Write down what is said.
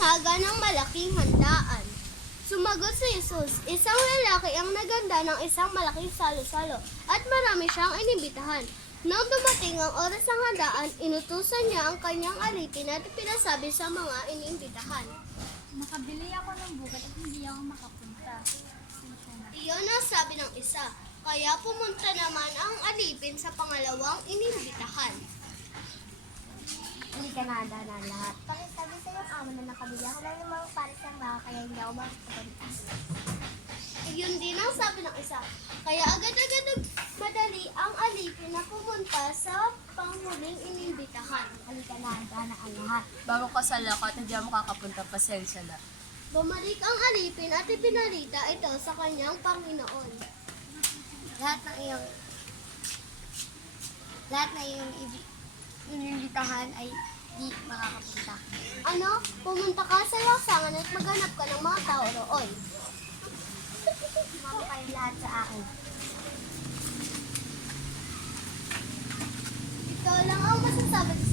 nangangaga ng malaking handaan. Sumagot si Jesus, isang lalaki ang naganda ng isang malaking salo-salo at marami siyang inimbitahan. Nang dumating ang oras ng handaan, inutusan niya ang kanyang alipin at pinasabi sa mga iniimbitahan. Makabili ako ng bugat at hindi ako makapunta. Iyon ang sabi ng isa, kaya pumunta naman ang alipin sa pangalawang inimbitahan. Hindi ka na handa na lahat. Pakisabi sa iyong amo na nakabili ako ng limang pares ng baka kaya hindi ako makapunta. Iyon din ang sabi ng isa, kaya agad-agad madali ang alipin na pumunta sa panghuling inimbitahan. Halika na handa na ang lahat. Bago ka sa lakat, hindi ako makakapunta, pasensya na. Bumalik ang alipin at ipinalita ito sa kanyang Panginoon. Lahat na iyong inibitahan ay di makakapunta. Ano? Pumunta ka sa laksangan at maghanap ka ng mga tao roon. Sumama kayo lahat sa akin. Ito lang ang masasabi ko